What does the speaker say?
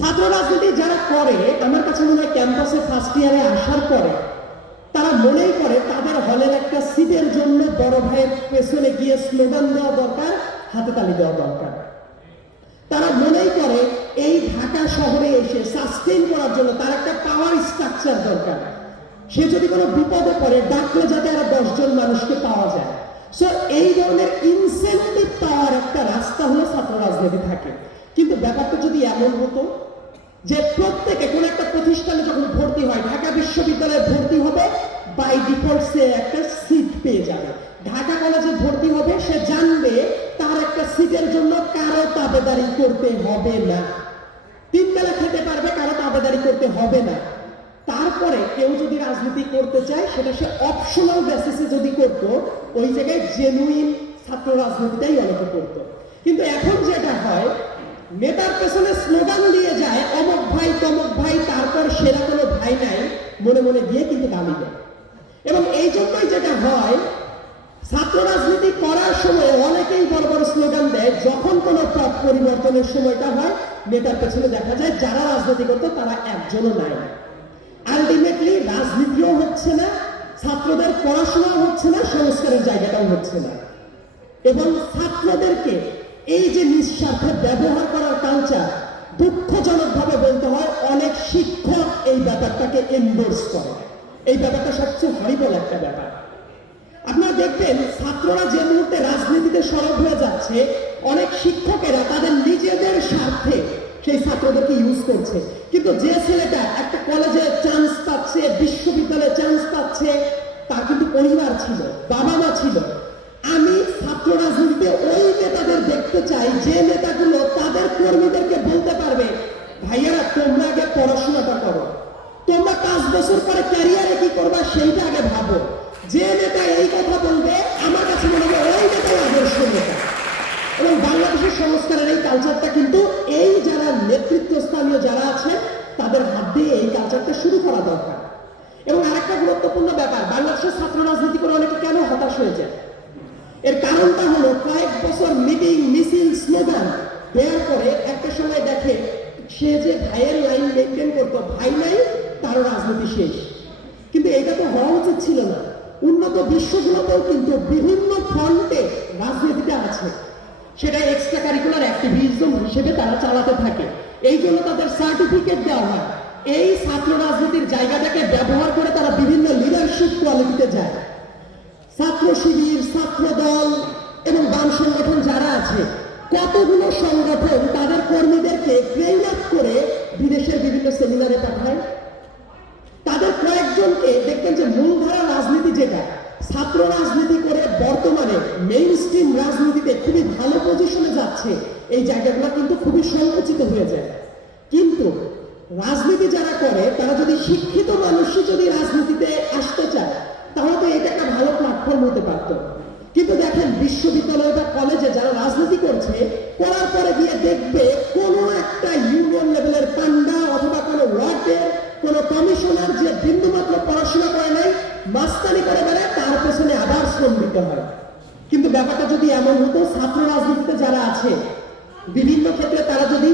ছাত্র রাজনীতি যারা করে, আমার কাছে মনে হয় ক্যাম্পাসে ফার্স্ট ইয়ারে আসার পরে তারা মনেই করে তাদের হলের একটা সিটের জন্য বড় ভাইয়ের পেছনে গিয়ে স্লোগান দেওয়া দরকার, হাতে তালি দেওয়া দরকার। তারা মনেই করে এই ঢাকা শহরে এসে সাস্টেইন করার জন্য তার একটা পাওয়ার স্ট্রাকচার দরকার। সে যদি কোনো বিপদে পড়ে ডাকলে যাতে আরো 10 জন মানুষকে পাওয়া যায়। সো এই ধরনের ইনসেন্টিভ পাওয়ার একটা রাস্তা হলো ছাত্র রাজনীতি থাকে। কিন্তু ব্যাপারটা যদি এমন হতো যে প্রত্যেকে কোন একটা প্রতিষ্ঠানে যখন ভর্তি হয়, ঢাকা বিশ্ববিদ্যালয়ে ভর্তি হবে, বাই ডিফল্ট সে একটা সিট পেয়ে যাবে। ঢাকা কলেজে ভর্তি হবে, সে জানবে তার একটা সিটের জন্য কারো তাবেদারি করতে হবে না, 3 বেলা খেতে পারবে, কারো তাবেদারি করতে হবে না। তারপরে কেউ যদি রাজনীতি করতে চায় সেটা সে অপশনাল বেসিসে যদি করত, ওই জায়গায় জেনুইন ছাত্র রাজনীতিটাই অনেকে করত। কিন্তু এখন যেটা হয়, নেতার পেছনে স্লোগান দিয়ে যায় অমুক ভাই তমুক ভাই, তারপর সেরা কোনো ভাই নাই, মনে মনে গিয়ে কিন্তু দাবি দেয়। এবং এই জন্যই যেটা হয়, ছাত্র রাজনীতি করার সময় অনেকেই বড় বড় স্লোগান দেয়, যখন কোনো পথ পরিবর্তনের সময়টা হয় নেতার পেছনে দেখা যায় যারা রাজনীতি করতো তারা একজনও নাই। আলটিমেটলি রাজনীতিও হচ্ছে না, ছাত্রদের পড়াশোনাও হচ্ছে না, সংস্কারের জায়গাটাও হচ্ছে না। এবং ছাত্রদেরকে এই যে নিঃস্বার্থে ব্যবহার করার কালচার, দুঃখজনক ভাবে বলতে হয় অনেক শিক্ষক এই ব্যাপারটাকে এন্ডোর্স করে। এই ব্যাপারটা সবচেয়ে হরিবল একটা ব্যাপার। আপনারা দেখবেন ছাত্ররা যে মুহূর্তে রাজনীতিতে সরব হয়ে যাচ্ছে, অনেক শিক্ষকেরা তাদের নিজেদের স্বার্থে সেই ছাত্রদেরকে ইউজ করছে। কিন্তু যে ছেলেটা একটা কলেজে চান্স পাচ্ছে, বিশ্ববিদ্যালয়ে চান্স পাচ্ছে, তার কিন্তু পরিবার ছিল, বাবা মা ছিল। আমি ছাত্র রাজনীতিতে ওই নেতাদের দেখতে চাই যে নেতাগুলো তাদের কর্মীদেরকে বলতে পারবে, ভাইয়ারা তোমরা আগে পড়াশোনাটা করো, তোমরা 5 বছর পরে ক্যারিয়ারে কি করবা সেইটা আগে ভাবো। যে নেতা এই কথা বলবে, আমার কাছে মনে হয় ওই নেতাই আদর্শ নেতা। এবং বাংলাদেশের সংস্কারের এই কালচারটা কিন্তু এই যারা নেতৃত্বস্থানীয় যারা আছে তাদের হাত দিয়ে এই কালচারটা শুরু করা দরকার। এবং আরেকটা গুরুত্বপূর্ণ ব্যাপার, বাংলাদেশের ছাত্র রাজনীতি করে অনেকে কেন হতাশ হয়ে যায়, এর কারণটা হলো কয়েক বছর মিটিং মিছিল স্লোগান দেওয়ার পরে একটা সময় দেখে সে যে ভাইয়ের লাইন মেনটেন করতো, ভাই নাই, তারও রাজনীতি শেষ। কিন্তু এটা তো হওয়া উচিত ছিল না। উন্নত বিশ্বগুলোতেও কিন্তু বিভিন্ন ফ্রন্টে রাজনীতিটা আছে, সেটা এক্সট্রা কারিকুলার অ্যাক্টিভিজম হিসেবে তারা চালাতে থাকে। এই জন্য তাদের সার্টিফিকেট দেওয়া হয়। এই ছাত্র রাজনীতির জায়গাটাকে ব্যবহার করে তারা বিভিন্ন লিডারশিপ কোয়ালিটিতে যায়। ছাত্র শিবির, ছাত্র দল এবং বাম সংগঠন যারা আছে, কতগুলো সংগঠন তাদের কর্মীদেরকে ট্রেন আপ করে বিদেশের বিভিন্ন সেমিনারে পাঠায়। তাদের কয়েকজনকে দেখবেন যে মূলধারা রাজনীতি যেটা ছাত্র রাজনীতি করে বর্তমানে মেইন স্ট্রিম রাজনীতিতে খুবই ভালো পজিশনে যাচ্ছে, এই জায়গাগুলো কিন্তু খুবই সংকুচিত হয়ে যায়। কিন্তু রাজনীতি যারা করে তারা যদি শিক্ষিত মানুষই যদি রাজনীতিতে আসতে চায়, তাহলে তো এটা একটা ভালো প্ল্যাটফর্ম হতে পারত। কিন্তু দেখেন বিশ্ববিদ্যালয় বা কলেজে যারা রাজনীতি করছে, করার পরে গিয়ে দেখবে কোনো একটা ইউনিয়ন লেভেলের পান্ডা অথবা কোনো ওয়ার্ডের কোন কমিশনার যে বিন্দুমাত্র পড়াশোনা করে নাই, মাস্তানি করে বেড়ায়, তার পেছনে আবার শ্রম দিতে হয়। কিন্তু ব্যাপারটা যদি এমন হতো, ছাত্র রাজনীতিতে যারা আছে বিভিন্ন ক্ষেত্রে তারা যদি